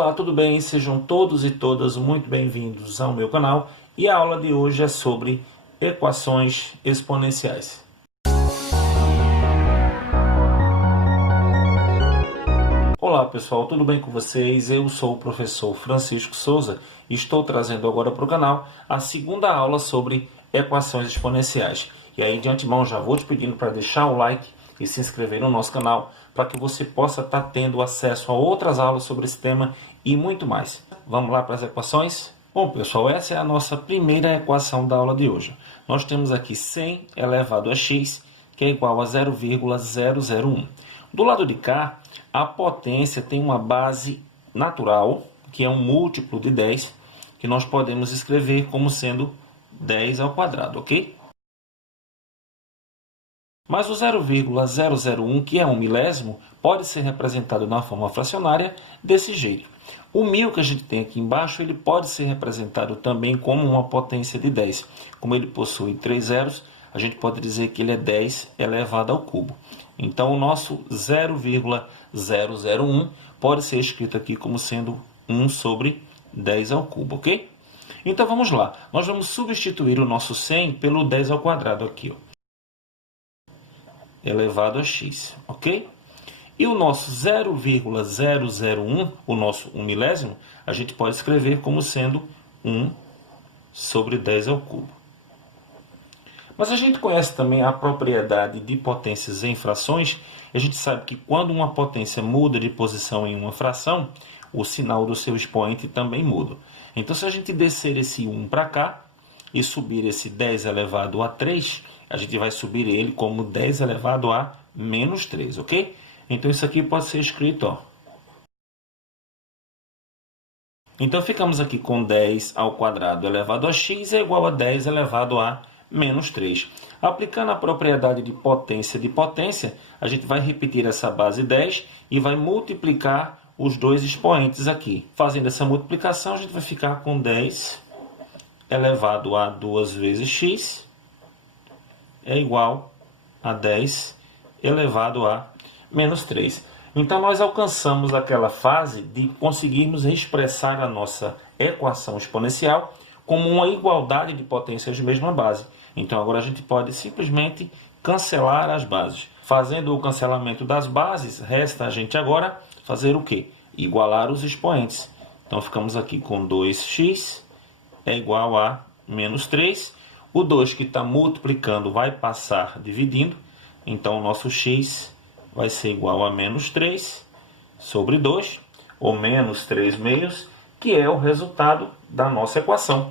Olá, tudo bem? Sejam todos e todas muito bem-vindos ao meu canal. E a aula de hoje é sobre equações exponenciais. Olá pessoal, tudo bem com vocês? Eu sou o professor Francisco Souza e estou trazendo agora para o canal a segunda aula sobre equações exponenciais. E aí de antemão já vou te pedindo para deixar o like e se inscrever no nosso canal para que você possa estar tendo acesso a outras aulas sobre esse tema e muito mais. Vamos lá para as equações? Bom pessoal, essa é a nossa primeira equação da aula de hoje. Nós temos aqui 100 elevado a x, que é igual a 0,001. Do lado de cá, a potência tem uma base natural, que é um múltiplo de 10, que nós podemos escrever como sendo 10 ao quadrado, ok? Mas o 0,001, que é um milésimo, pode ser representado na forma fracionária desse jeito. O 1000 que a gente tem aqui embaixo, ele pode ser representado também como uma potência de 10. Como ele possui 3 zeros, a gente pode dizer que ele é 10 elevado ao cubo. Então, o nosso 0,001 pode ser escrito aqui como sendo 1 sobre 10 ao cubo, ok? Então, vamos lá. Nós vamos substituir o nosso 100 pelo 10 ao quadrado aqui, ó, elevado a x, ok? E o nosso 0,001, o nosso 1 milésimo, a gente pode escrever como sendo 1 sobre 10 ao cubo. Mas a gente conhece também a propriedade de potências em frações. A gente sabe que quando uma potência muda de posição em uma fração, o sinal do seu expoente também muda. Então, se a gente descer esse 1 para cá e subir esse 10 elevado a 3, a gente vai subir ele como 10 elevado a menos 3, ok? Então, isso aqui pode ser escrito, ó. Então, ficamos aqui com 10 ao quadrado elevado a x é igual a 10 elevado a menos 3. Aplicando a propriedade de potência, a gente vai repetir essa base 10 e vai multiplicar os dois expoentes aqui. Fazendo essa multiplicação, a gente vai ficar com 10 elevado a 2 vezes x é igual a 10 elevado a menos 3. Então, nós alcançamos aquela fase de conseguirmos expressar a nossa equação exponencial como uma igualdade de potências de mesma base. Então, agora a gente pode simplesmente cancelar as bases. Fazendo o cancelamento das bases, resta a gente agora fazer o quê? Igualar os expoentes. Então, ficamos aqui com 2x é igual a menos 3. O 2 que está multiplicando vai passar dividindo. Então, o nosso x vai ser igual a menos 3 sobre 2, ou menos 3 meios, que é o resultado da nossa equação.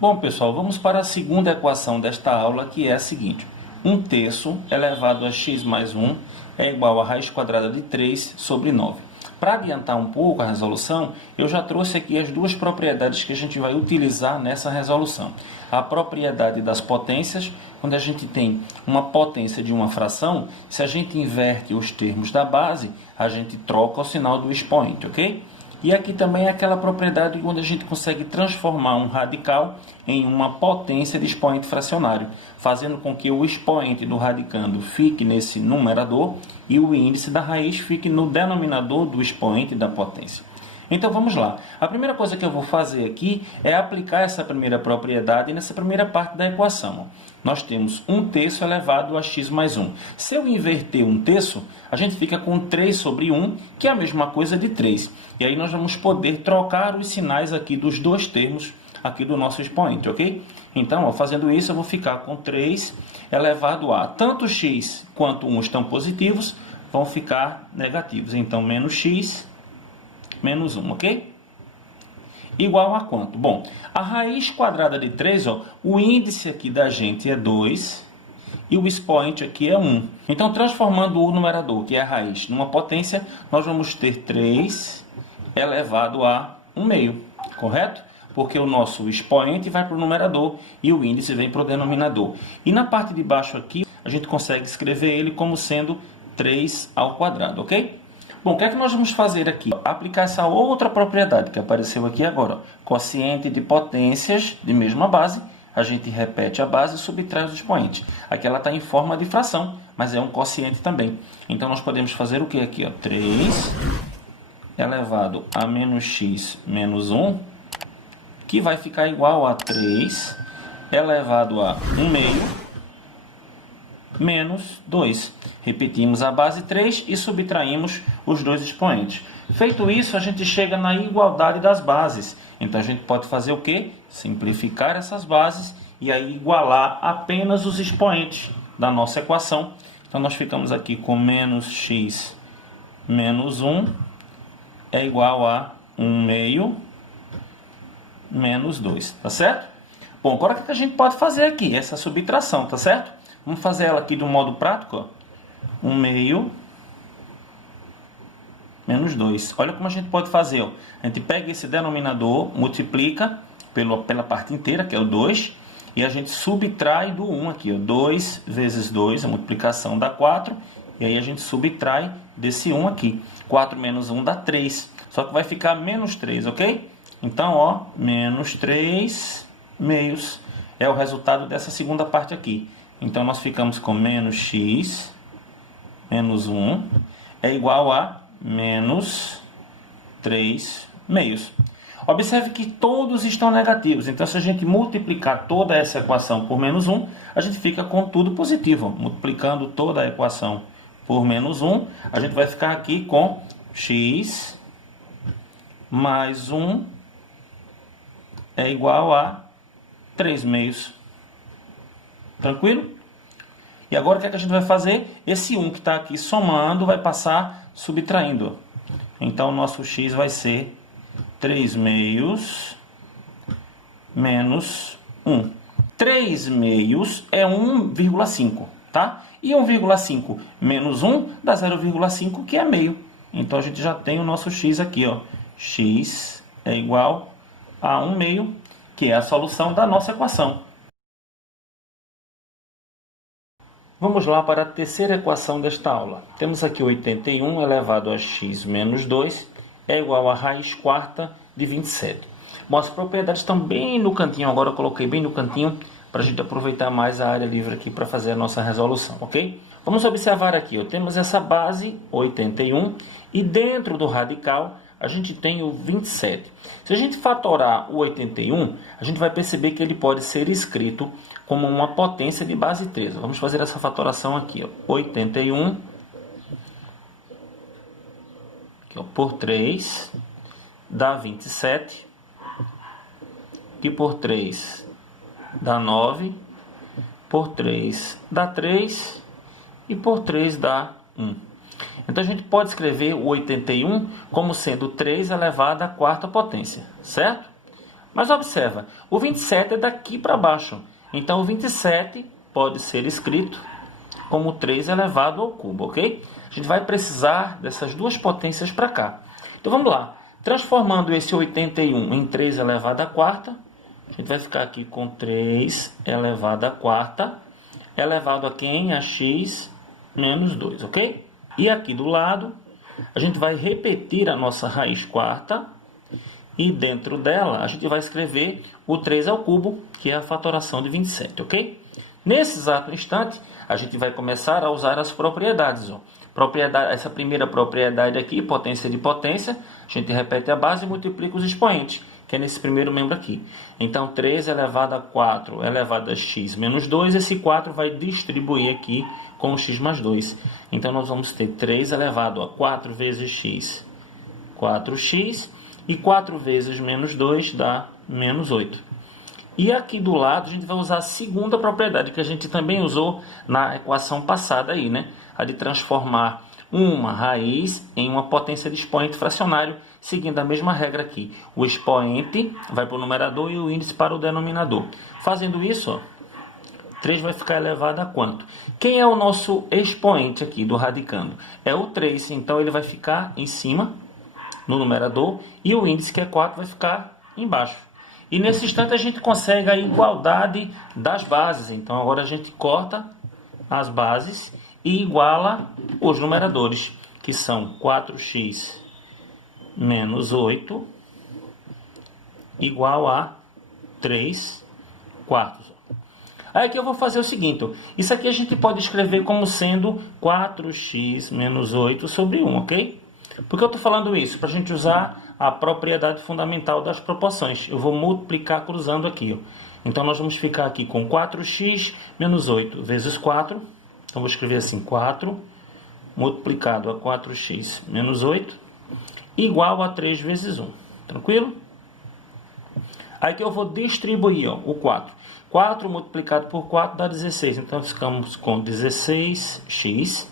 Bom, pessoal, vamos para a segunda equação desta aula, que é a seguinte. 1/3 elevado a x mais 1 é igual a raiz quadrada de 3 sobre 9. Para adiantar um pouco a resolução, eu já trouxe aqui as duas propriedades que a gente vai utilizar nessa resolução. A propriedade das potências, quando a gente tem uma potência de uma fração, se a gente inverte os termos da base, a gente troca o sinal do expoente, ok? E aqui também é aquela propriedade onde a gente consegue transformar um radical em uma potência de expoente fracionário, fazendo com que o expoente do radicando fique nesse numerador e o índice da raiz fique no denominador do expoente da potência. Então vamos lá. A primeira coisa que eu vou fazer aqui é aplicar essa primeira propriedade nessa primeira parte da equação. Nós temos 1/3 elevado a x mais 1. Se eu inverter 1/3, a gente fica com 3 sobre 1, que é a mesma coisa de 3. E aí nós vamos poder trocar os sinais aqui dos dois termos aqui do nosso expoente, ok? Então, ó, fazendo isso, eu vou ficar com 3 elevado a... Tanto x quanto 1 estão positivos, vão ficar negativos. Então, menos x menos 1, ok? Igual a quanto? Bom, a raiz quadrada de 3, ó, o índice aqui da gente é 2 e o expoente aqui é 1. Então, transformando o numerador, que é a raiz, numa potência, nós vamos ter 3 elevado a 1 meio, correto? Porque o nosso expoente vai para o numerador e o índice vem para o denominador. E na parte de baixo aqui, a gente consegue escrever ele como sendo 3 ao quadrado, ok? Bom, o que é que nós vamos fazer aqui? Aplicar essa outra propriedade que apareceu aqui agora. Ó. Quociente de potências de mesma base a gente repete a base e subtrai os expoentes. Aqui ela está em forma de fração, mas é um quociente também. Então, nós podemos fazer o que aqui? Ó? 3 elevado a menos x menos 1, que vai ficar igual a 3 elevado a 1 meio menos 2. Repetimos a base 3 e subtraímos os dois expoentes. Feito isso, a gente chega na igualdade das bases. Então, a gente pode fazer o quê? Simplificar essas bases e aí igualar apenas os expoentes da nossa equação. Então, nós ficamos aqui com menos x menos 1 é igual a 1 meio menos 2, tá certo? Bom, agora o que a gente pode fazer aqui? Essa subtração, tá certo? Vamos fazer ela aqui de um modo prático, ó. 1 meio menos 2. Olha como a gente pode fazer, ó. A gente pega esse denominador, multiplica pela parte inteira, que é o 2, e a gente subtrai do 1 aqui, ó. 2 vezes 2, a multiplicação dá 4, e aí a gente subtrai desse 1 aqui. 4 menos 1 dá 3, só que vai ficar menos 3, ok? Então, ó, menos 3 meios é o resultado dessa segunda parte aqui. Então, nós ficamos com menos x menos 1 é igual a menos 3 meios. Observe que todos estão negativos. Então, se a gente multiplicar toda essa equação por menos 1, a gente fica com tudo positivo. Multiplicando toda a equação por menos 1, a gente vai ficar aqui com x mais 1 é igual a 3 meios. Tranquilo? E agora o que é que a gente vai fazer? Esse 1 que está aqui somando vai passar subtraindo. Então, o nosso x vai ser 3 meios menos 1. 3 meios é 1,5, tá? E 1,5 menos 1 dá 0,5, que é meio. Então, a gente já tem o nosso x aqui, ó. X é igual a 1 meio, que é a solução da nossa equação. Vamos lá para a terceira equação desta aula. Temos aqui 81 elevado a x menos 2 é igual a raiz quarta de 27. Bom, as propriedades estão bem no cantinho, agora eu coloquei bem no cantinho para a gente aproveitar mais a área livre aqui para fazer a nossa resolução, ok? Vamos observar aqui, ó, temos essa base 81 e dentro do radical a gente tem o 27. Se a gente fatorar o 81, a gente vai perceber que ele pode ser escrito como uma potência de base 3. Vamos fazer essa fatoração aqui, ó. 81 aqui, ó, por 3 dá 27, e por 3 dá 9, por 3 dá 3 e por 3 dá 1. Então, a gente pode escrever o 81 como sendo 3 elevado à quarta potência, certo? Mas observa, o 27 é daqui para baixo. Então, o 27 pode ser escrito como 3 elevado ao cubo, ok? A gente vai precisar dessas duas potências para cá. Então, vamos lá. Transformando esse 81 em 3 elevado à quarta, a gente vai ficar aqui com 3 elevado à quarta, elevado a quem? A x menos 2, ok? E aqui do lado, a gente vai repetir a nossa raiz quarta e dentro dela a gente vai escrever o 3 ao cubo, que é a fatoração de 27, ok? Nesse exato instante, a gente vai começar a usar as propriedades. Ó. Essa primeira propriedade aqui, potência de potência, a gente repete a base e multiplica os expoentes, que é nesse primeiro membro aqui. Então, 3 elevado a 4 elevado a x menos 2, esse 4 vai distribuir aqui com o x mais 2. Então, nós vamos ter 3 elevado a 4 vezes x, 4x, e 4 vezes menos 2 dá menos 8. E aqui do lado, a gente vai usar a segunda propriedade, que a gente também usou na equação passada aí, né? A de transformar uma raiz em uma potência de expoente fracionário, seguindo a mesma regra aqui. O expoente vai para o numerador e o índice para o denominador. Fazendo isso, ó, 3 vai ficar elevado a quanto? Quem é o nosso expoente aqui do radicando? É o 3, então ele vai ficar em cima, no numerador, e o índice, que é 4, vai ficar embaixo. E nesse instante a gente consegue a igualdade das bases. Então agora a gente corta as bases e iguala os numeradores, que são 4x menos 8 igual a 3 quartos. Aí aqui eu vou fazer o seguinte, ó. Isso aqui a gente pode escrever como sendo 4x menos 8 sobre 1, ok? Por que eu estou falando isso? Para a gente usar a propriedade fundamental das proporções. Eu vou multiplicar cruzando aqui, ó. Então nós vamos ficar aqui com 4x menos 8 vezes 4. Então vou escrever assim, 4 multiplicado a 4x menos 8 igual a 3 vezes 1. Tranquilo? Aí que eu vou distribuir, ó, o 4. 4 multiplicado por 4 dá 16. Então ficamos com 16x.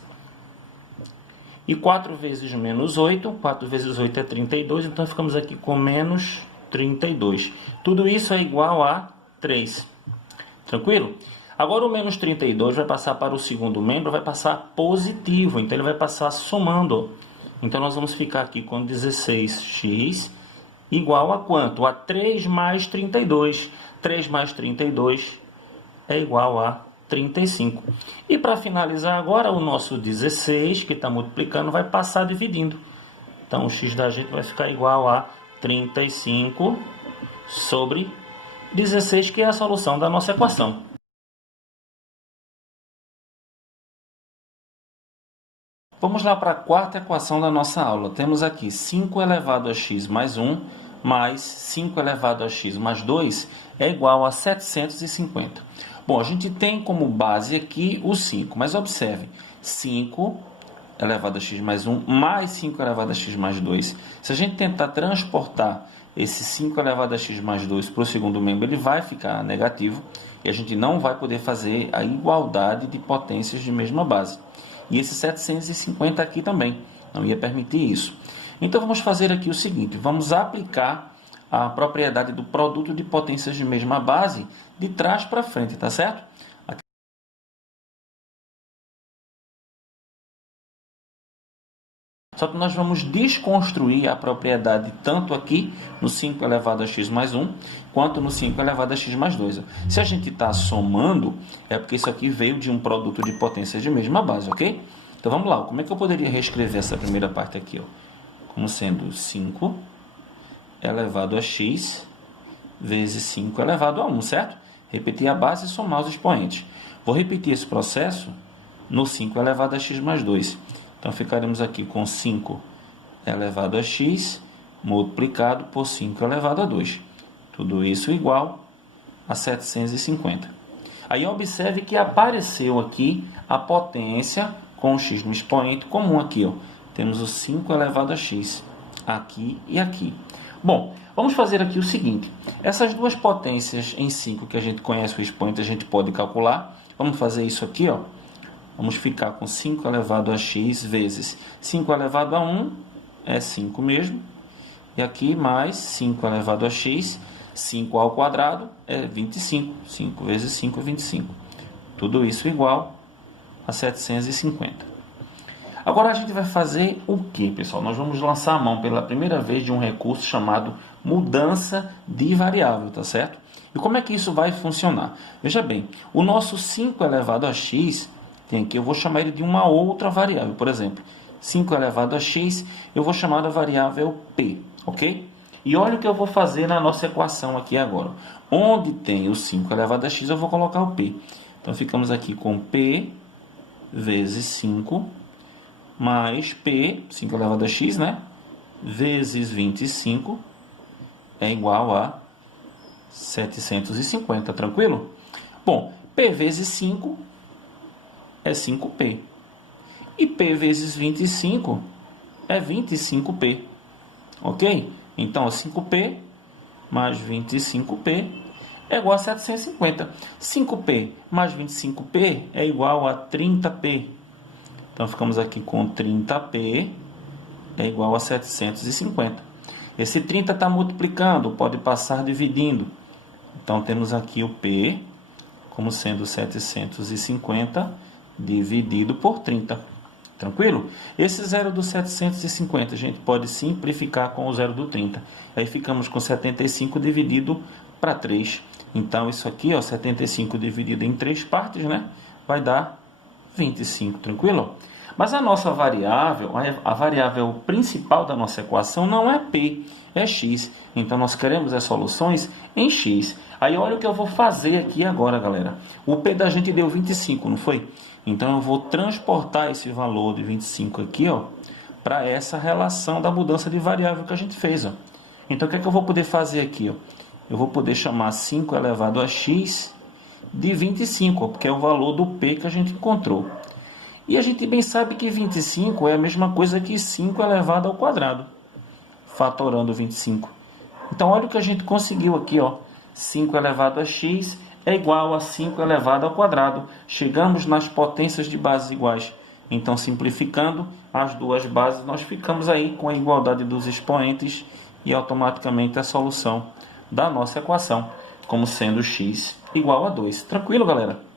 E 4 vezes menos 8. 4 vezes 8 é 32. Então ficamos aqui com menos 32. Tudo isso é igual a 3. Tranquilo? Agora o menos 32 vai passar para o segundo membro, vai passar positivo. Então ele vai passar somando. Então nós vamos ficar aqui com 16x igual a quanto? A 3 mais 32. 3 mais 32 é igual a 35. E para finalizar agora, o nosso 16, que está multiplicando, vai passar dividindo. Então o x da gente vai ficar igual a 35 sobre 16, que é a solução da nossa equação. Vamos lá para a quarta equação da nossa aula. Temos aqui 5 elevado a x mais 1 mais 5 elevado a x mais 2 é igual a 750. Bom, a gente tem como base aqui o 5, mas observe, 5 elevado a x mais 1 mais 5 elevado a x mais 2. Se a gente tentar transportar esse 5 elevado a x mais 2 para o segundo membro, ele vai ficar negativo e a gente não vai poder fazer a igualdade de potências de mesma base. E esse 750 aqui também não ia permitir isso. Então vamos fazer aqui o seguinte, vamos aplicar a propriedade do produto de potências de mesma base de trás para frente, tá certo? Só que nós vamos desconstruir a propriedade tanto aqui no 5 elevado a x mais 1, quanto no 5 elevado a x mais 2. Se a gente está somando, é porque isso aqui veio de um produto de potências de mesma base, ok? Então vamos lá, como é que eu poderia reescrever essa primeira parte aqui, ó? Como sendo 5 elevado a x vezes 5 elevado a 1, certo? Repetir a base e somar os expoentes. Vou repetir esse processo no 5 elevado a x mais 2. Então, ficaremos aqui com 5 elevado a x multiplicado por 5 elevado a 2. Tudo isso igual a 750. Aí, observe que apareceu aqui a potência com o x no expoente comum aqui, ó. Temos o 5 elevado a x aqui e aqui. Bom, vamos fazer aqui o seguinte. Essas duas potências em 5 que a gente conhece o expoente, a gente pode calcular. Vamos fazer isso aqui, ó. Vamos ficar com 5 elevado a x vezes 5 elevado a 1, é 5 mesmo. E aqui mais 5 elevado a x, 5 ao quadrado é 25. 5 vezes 5 é 25. Tudo isso igual a 750. Agora a gente vai fazer o que, pessoal? Nós vamos lançar a mão pela primeira vez de um recurso chamado mudança de variável, tá certo? E como é que isso vai funcionar? Veja bem, o nosso 5 elevado a x, tem aqui, eu vou chamar ele de uma outra variável. Por exemplo, 5 elevado a x, eu vou chamar a variável p, ok? E olha o que eu vou fazer na nossa equação aqui agora. Onde tem o 5 elevado a x, eu vou colocar o p. Então, ficamos aqui com p vezes 5 mais p, 5 elevado a x, né? Vezes 25 é igual a 750, tranquilo? Bom, p vezes 5 é 5p. E p vezes 25 é 25p. Ok? Então, 5p mais 25p é igual a 750. 5p mais 25p é igual a 30p. Então, ficamos aqui com 30p é igual a 750. Esse 30 está multiplicando, pode passar dividindo. Então, temos aqui o p como sendo 750 dividido por 30. Tranquilo? Esse zero do 750 a gente pode simplificar com o zero do 30. Aí ficamos com 75 dividido para 3. Então, isso aqui, ó, 75 dividido em 3 partes, né? Vai dar 25, tranquilo? Mas a nossa variável, a variável principal da nossa equação não é P, é X. Então nós queremos as soluções em X. Aí olha o que eu vou fazer aqui agora, galera. O P da gente deu 25, não foi? Então eu vou transportar esse valor de 25 aqui, ó, para essa relação da mudança de variável que a gente fez, ó. Então o que é que eu vou poder fazer aqui, ó? Eu vou poder chamar 5 elevado a x de 25, ó, porque é o valor do P que a gente encontrou. E a gente bem sabe que 25 é a mesma coisa que 5 elevado ao quadrado, fatorando 25. Então, olha o que a gente conseguiu aqui, ó. 5 elevado a x é igual a 5 elevado ao quadrado. Chegamos nas potências de bases iguais. Então, simplificando as duas bases, nós ficamos aí com a igualdade dos expoentes e automaticamente a solução da nossa equação, como sendo x igual a 2. Tranquilo, galera?